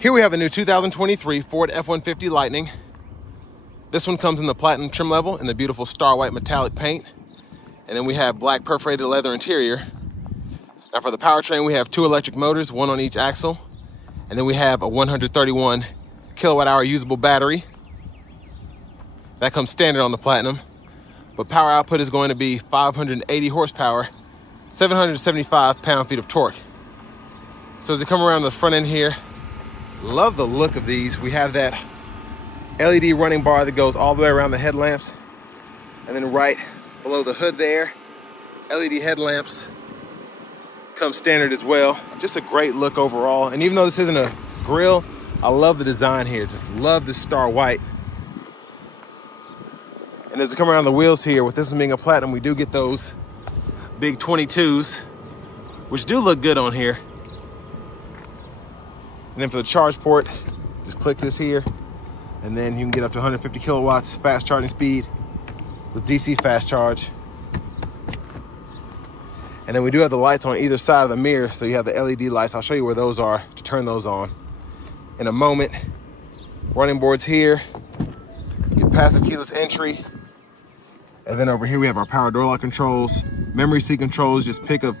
Here we have a new 2023 Ford F-150 Lightning. This one comes in the platinum trim level in the beautiful star white metallic paint. And then we have black perforated leather interior. Now for the powertrain, we have 2 electric motors, 1 on each axle. And then we have a 131 kilowatt hour usable battery. That comes standard on the platinum. But power output is going to be 580 horsepower, 775 pound-feet of torque. So as we come around the front end here, love the look of these. We have that LED running bar that goes all the way around the headlamps. And then right below the hood there, LED headlamps come standard as well. Just a great look overall. And even though this isn't a grille, I love the design here. Just love this star white. And as we come around the wheels here, with this one being a platinum, we do get those big 22s, which do look good on here. And then for the charge port, just click this here, and then you can get up to 150 kilowatts fast charging speed with DC fast charge. And then we do have the lights on either side of the mirror, so you have the LED lights. I'll show you where those are to turn those on in a moment. Running boards here, get passive keyless entry. And then over here we have our power door lock controls, memory seat controls. Just pick a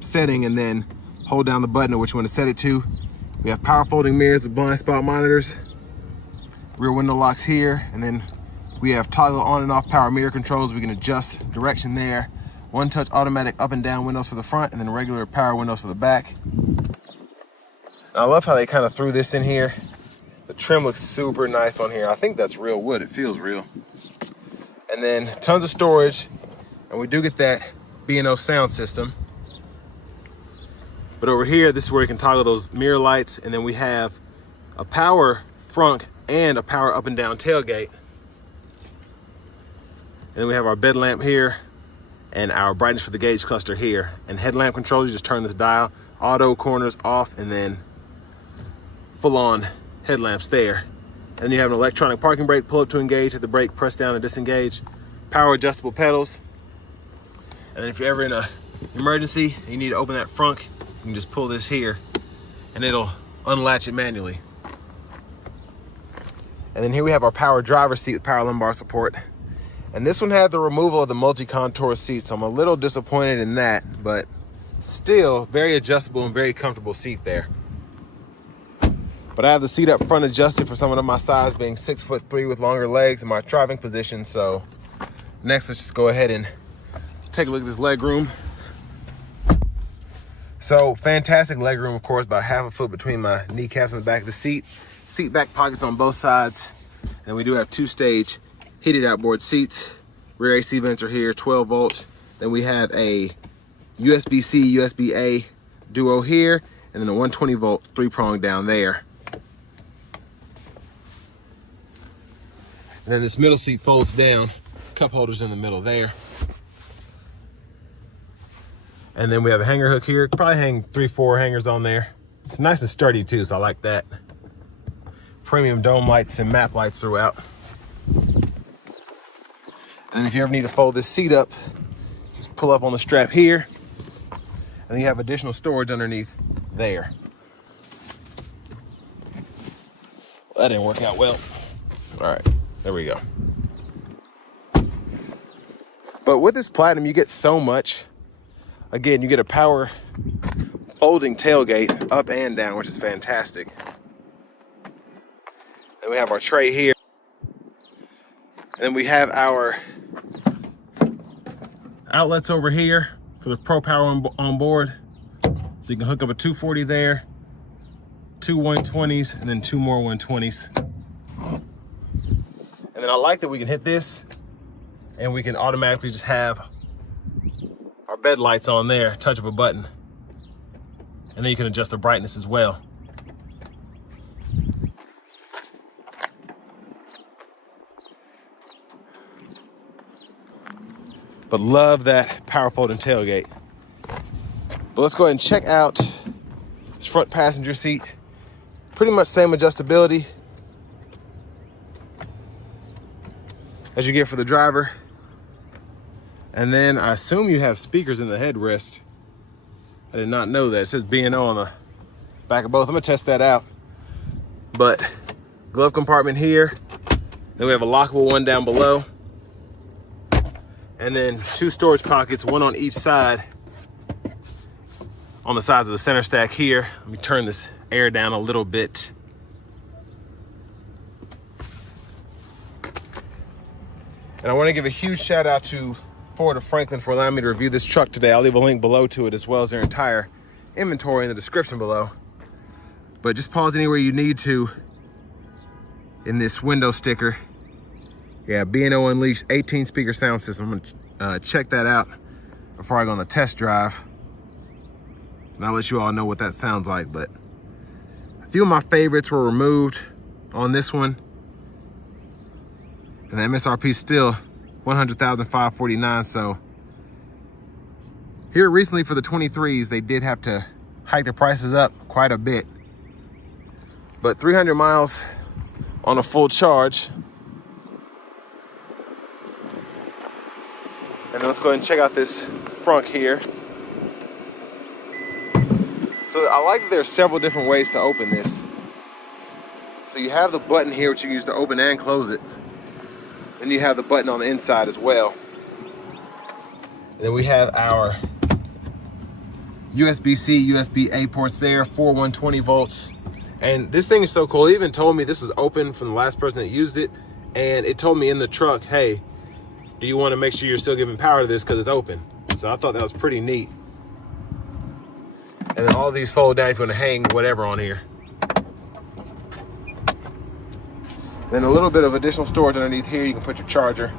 setting and then hold down the button at which you want to set it to. We have power folding mirrors with blind spot monitors, rear window locks here, and then we have toggle on and off power mirror controls. We can adjust direction there. One touch automatic up and down windows for the front, and then regular power windows for the back. And I love how they kind of threw this in here. The trim looks super nice on here. I think that's real wood, it feels real. And then tons of storage, and we do get that B&O sound system. But over here, this is where you can toggle those mirror lights, and then we have a power front and a power up and down tailgate. And then we have our bed lamp here and our brightness for the gauge cluster here. And headlamp controls, you just turn this dial, auto, corners off, and then full on headlamps there. And then you have an electronic parking brake, pull up to engage, hit the brake, press down and disengage. Power adjustable pedals. And then if you're ever in an emergency, you need to open that front, you can just pull this here and it'll unlatch it manually. And then here we have our power driver seat with power lumbar support. And this one had the removal of the multi-contour seat, so I'm a little disappointed in that, but still very adjustable and very comfortable seat there. But I have the seat up front adjusted for someone of my size, being 6'3" with longer legs in my driving position. So next, let's just go ahead and take a look at this leg room. So fantastic leg room, of course, about half a foot between my kneecaps and the back of the seat. Seat back pockets on both sides. And we do have 2-stage heated outboard seats. Rear AC vents are here, 12 volt. Then we have a USB-C, USB-A duo here, and then a 120 volt 3-prong down there. And then this middle seat folds down, cup holders in the middle there. And then we have a hanger hook here. Could probably hang 3-4 hangers on there. It's nice and sturdy too, so I like that. Premium dome lights and map lights throughout. And if you ever need to fold this seat up, just pull up on the strap here. And then you have additional storage underneath there. Well, that didn't work out well. All right, there we go. But with this platinum, you get so much. Again, you get a power folding tailgate up and down, which is fantastic. Then we have our tray here. And then we have our outlets over here for the Pro Power on board. So you can hook up a 240 there, 2 120s, and then 2 more 120s. And then I like that we can hit this and we can automatically just have our bed lights on there, touch of a button. And then you can adjust the brightness as well. But love that power folding tailgate. But let's go ahead and check out this front passenger seat. Pretty much same adjustability as you get for the driver. And then I assume you have speakers in the headrest. I did not know that. It says B&O on the back of both. I'm gonna test that out. But glove compartment here. Then we have a lockable one down below. And then 2 storage pockets, one on each side. On the sides of the center stack here. Let me turn this air down a little bit. And I want to give a huge shout out to Ford of Franklin for allowing me to review this truck today. I'll leave a link below to it, as well as their entire inventory in the description below. But just pause anywhere you need to in this window sticker. Yeah, B&O Unleashed 18 speaker sound system. I'm gonna check that out before I go on the test drive. And I'll let you all know what that sounds like. But a few of my favorites were removed on this one. And the MSRP is still $100,549. So here recently for the 23s, they did have to hike the prices up quite a bit. But 300 miles on a full charge. And then let's go ahead and check out this front here. So I like that there's several different ways to open this. So you have the button here, which you can use to open and close it. Then you have the button on the inside as well. And then we have our USB-C, USB-A ports there, 4 120 volts. And this thing is so cool. It even told me this was open from the last person that used it. And it told me in the truck, hey, do you want to make sure you're still giving power to this because it's open? So I thought that was pretty neat. And then all these fold down if you want to hang whatever on here. Then a little bit of additional storage underneath here. You can put your charger.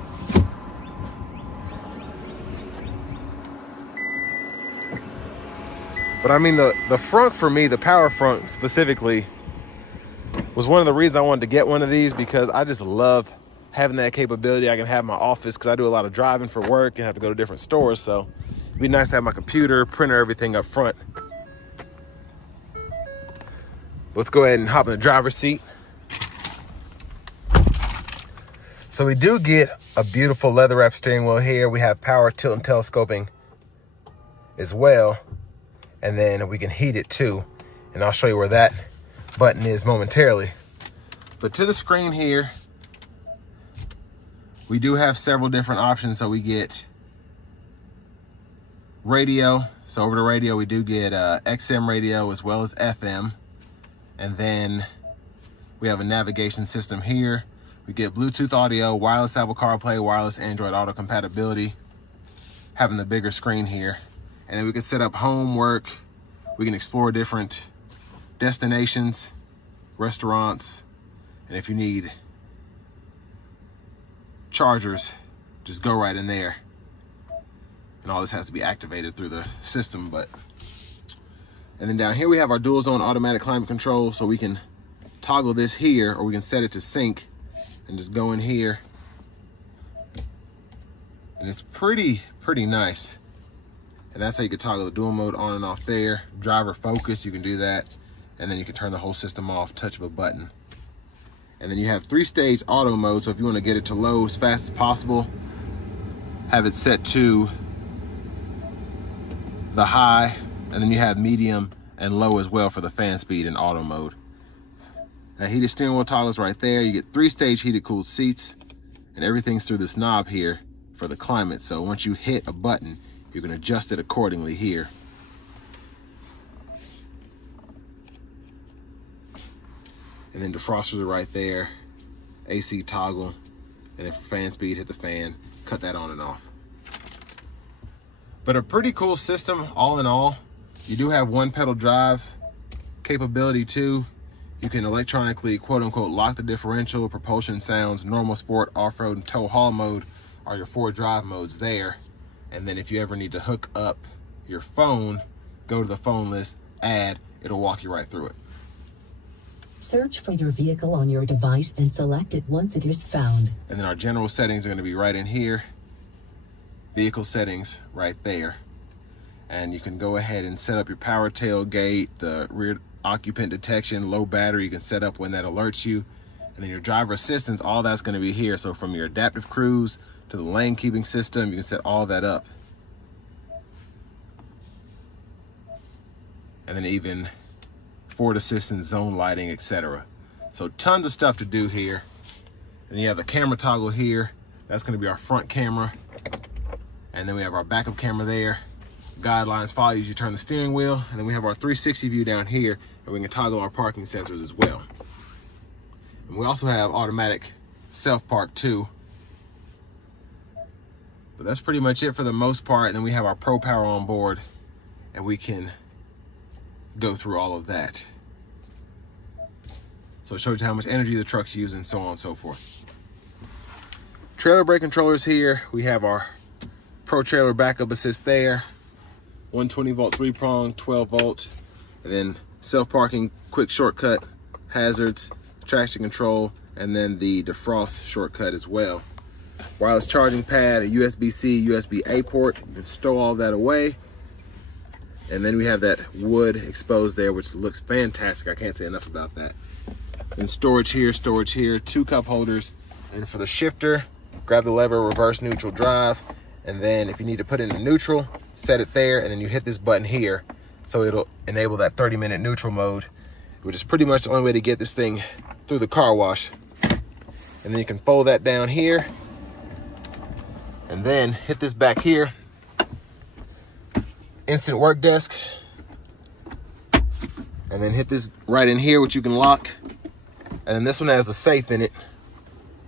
But I mean, the front for me, the power front specifically, was one of the reasons I wanted to get one of these, because I just love having that capability. I can have my office, because I do a lot of driving for work and have to go to different stores. So it'd be nice to have my computer, printer, everything up front. Let's go ahead and hop in the driver's seat. So we do get a beautiful leather wrap steering wheel here. We have power tilt and telescoping as well. And then we can heat it too. And I'll show you where that button is momentarily. But to the screen here, we do have several different options. So we get radio. So over the radio, we do get XM radio as well as FM. And then we have a navigation system here. We get Bluetooth audio, wireless Apple CarPlay, wireless Android Auto compatibility, having the bigger screen here. And then we can set up home, work. We can explore different destinations, restaurants. And if you need chargers, just go right in there. And all this has to be activated through the system. And then down here we have our dual zone automatic climate control. So we can toggle this here, or we can set it to sync and just go in here. And it's pretty nice. And that's how you can toggle the dual mode on and off there. Driver focus, you can do that. And then you can turn the whole system off, touch of a button. And then you have 3-stage auto mode. So if you want to get it to low as fast as possible, have it set to the high. And then you have medium and low as well for the fan speed in auto mode. Now heated steering wheel toggles right there. You get 3-stage heated cooled seats, and everything's through this knob here for the climate. So once you hit a button, you can adjust it accordingly here. And then defrosters are right there, AC toggle, and then for fan speed, hit the fan, cut that on and off. But a pretty cool system all in all. You do have 1-pedal drive capability too. You can electronically, quote unquote, lock the differential. Propulsion sounds, normal, sport, off-road, and tow haul mode are your 4 drive modes there. And then if you ever need to hook up your phone, go to the phone list, add, it'll walk you right through it. Search for your vehicle on your device and select it once it is found. And then our general settings are going to be right in here. Vehicle settings right there. And you can go ahead and set up your power tailgate, the rear occupant detection, low battery, you can set up when that alerts you. And then your driver assistance, all that's going to be here. So from your adaptive cruise to the lane keeping system, you can set all that up. And then even forward assistance, zone lighting, etc. So tons of stuff to do here. And you have the camera toggle here. That's gonna be our front camera. And then we have our backup camera there. Guidelines follow you as you turn the steering wheel. And then we have our 360 view down here, and we can toggle our parking sensors as well. And we also have automatic self-park too. But that's pretty much it for the most part. And then we have our Pro Power on board, and we can go through all of that. So it shows you how much energy the truck's using, so on and so forth. Trailer brake controllers here. We have our Pro Trailer backup assist there. 120 volt 3-prong, 12 volt, and then self-parking, quick shortcut, hazards, traction control, and then the defrost shortcut as well. Wireless charging pad, a USB-C, USB-A port. You can stow all that away. And then we have that wood exposed there, which looks fantastic. I can't say enough about that. And storage here, 2 cup holders. And for the shifter, grab the lever, reverse, neutral, drive. And then if you need to put it in neutral, set it there, and then you hit this button here. So it'll enable that 30-minute neutral mode, which is pretty much the only way to get this thing through the car wash. And then you can fold that down here, and then hit this back here. Instant work desk. And then hit this right in here, which you can lock. And then this one has a safe in it.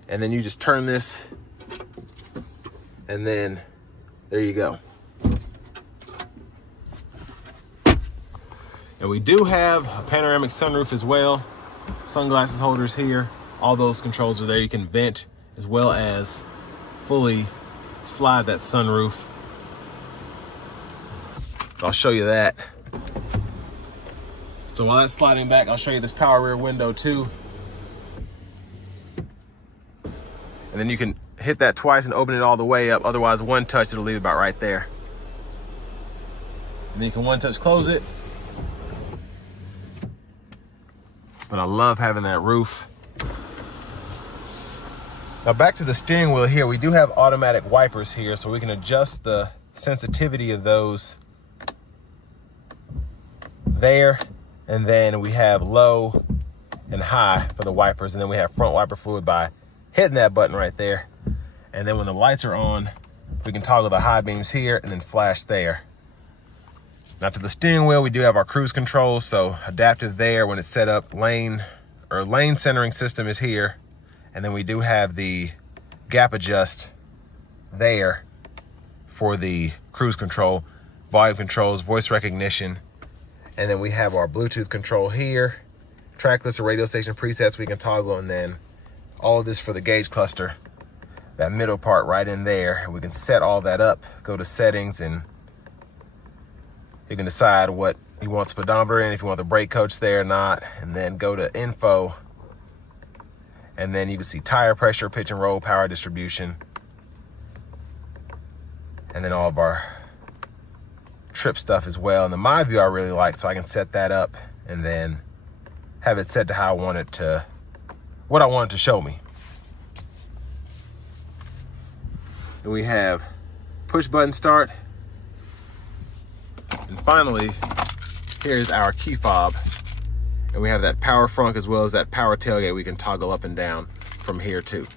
And then you just turn this, and then there you go. And we do have a panoramic sunroof as well. Sunglasses holders here. All those controls are there. You can vent as well as fully slide that sunroof. I'll show you that. So while that's sliding back, I'll show you this power rear window too. And then you can hit that twice and open it all the way up. Otherwise, one touch, it'll leave it about right there. And then you can one touch close it. But I love having that roof. Now back to the steering wheel here. We do have automatic wipers here, so we can adjust the sensitivity of those there. And then we have low and high for the wipers. And then we have front wiper fluid by hitting that button right there. And then when the lights are on, we can toggle the high beams here and then flash there. Now to the steering wheel, we do have our cruise control, so adaptive there when it's set up. Lane centering system is here. And then we do have the gap adjust there for the cruise control, volume controls, voice recognition. And then we have our Bluetooth control here, track list of radio station presets we can toggle, and then all of this for the gauge cluster, that middle part right in there. And we can set all that up, go to settings, and you can decide what you want the speedometer in, if you want the brake coach there or not, and then go to info. And then you can see tire pressure, pitch and roll, power distribution, and then all of our trip stuff as well. And the My View I really like, so I can set that up and then have it set to how I want it to, what I want it to show me. And we have push button start. And finally, here's our key fob. And we have that power frunk as well as that power tailgate we can toggle up and down from here too.